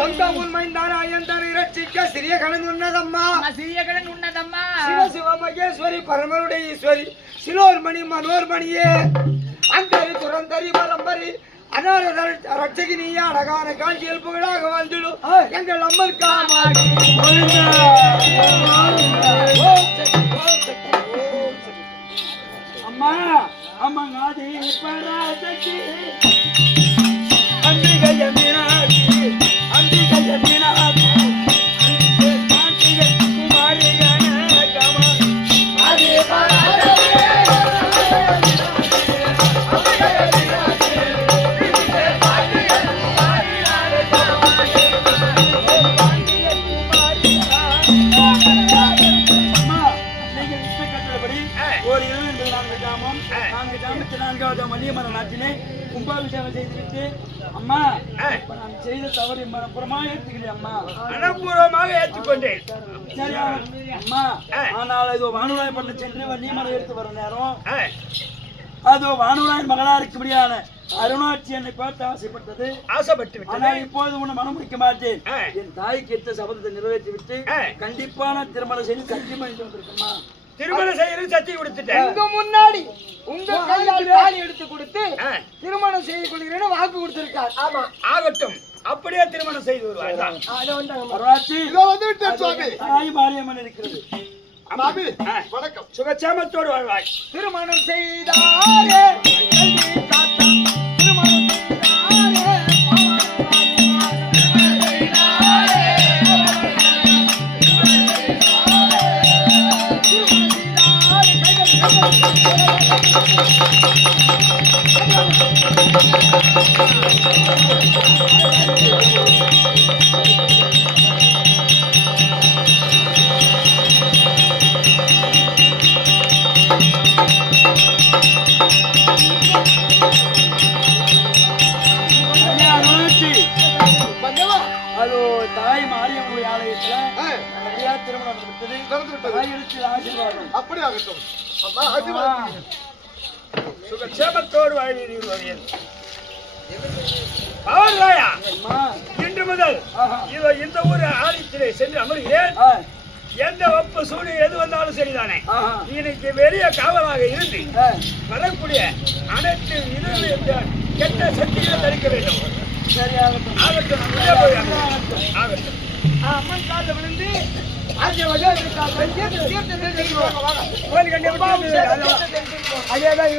சொந்த உண்மைந்தான ஐயந்தான இரட்சிக்க சிறிய கடன் உன்னதம்மா சிவ சிவ மகேஸ்வரி பரமருடைய ஈஸ்வரி சிலோர்மணி மனோர்மணியே அந்தரி துரந்தரி பரம்பரி அனார ரட்சகினியா அழகான காட்சியில் புகழாக வாழ்ந்திடும் எங்கள் அம்மன் காமாடி. அம்மா அம்மா நாதி பராசக்தி அம்பிகை மீனாட்சி அம்பிகை மீனாட்சி குமாரி கணக்கமா ஆதி பராசக்தி மணியமர நாட்டிலே கும்பாபிஷேகம் செய்துவிட்டு அம்மா நான் செய்த தவறு மனப்பூர்வமாக ஏற்றுக்கிறேன் அம்மா. மனப்பூர்வமாக ஏற்றுக்கொண்டேன். சரியா அம்மா? ஆனால் இதோ வானுராய் பண்ண சென்று வன்னியமரம் எடுத்து வர நேரம் அதோ வானுராயின் மகளா இருக்கும்படியான அருணாட்சி என்னை பார்த்து ஆசைப்பட்டது. ஆனால் இப்போது உன்னை மனம் முடிக்க மாட்டேன். என் தாய்க்கு எடுத்த சபதத்தை நிறைவேற்றி விட்டு கண்டிப்பான திருமணம் செய்து சத்தியம் பண்ணிட்டு வந்திருக்கம்மா. திருமணம் செய்து சத்தியம் கொடுத்துட்டேன். உங்க முன்னாடி உங்க கையால் தாலி எடுத்து கொடுத்து திருமணம் செய்து கொள்கிறேன்னு வாக்கு கொடுத்திருக்கார். ஆமா, ஆகட்டும். அப்படியே திருமணம் செய்து வருவார். தாய் மாரியம்மன் இருக்கிறது. வணக்கம். சுகச்சேமத்தோடு வாழ்வாய். திருமணம் செய்தாரே திருமணம் அது தாய் மாரியம்மனுடைய ஆலயத்துல திருமணம் ஆசீர்வாதம். அப்படி ஆகட்டும். சுகச்சேமத்தோடு வாழ்வீர்கள். இன்று முதல் இந்த ஊர் ஆலயத்திலே சென்று அமர்கிறேன். எந்த ஒப்பு சூழ்நிலை எது வந்தாலும் சரிதானே. இன்னைக்கு வெளியே காவலாக இருந்து வரக்கூடிய அனைத்து கெட்ட சக்திகளை தடுக்க வேண்டும். ஆகட்டும். அம்மன் காலில் விழுந்து அதேதான்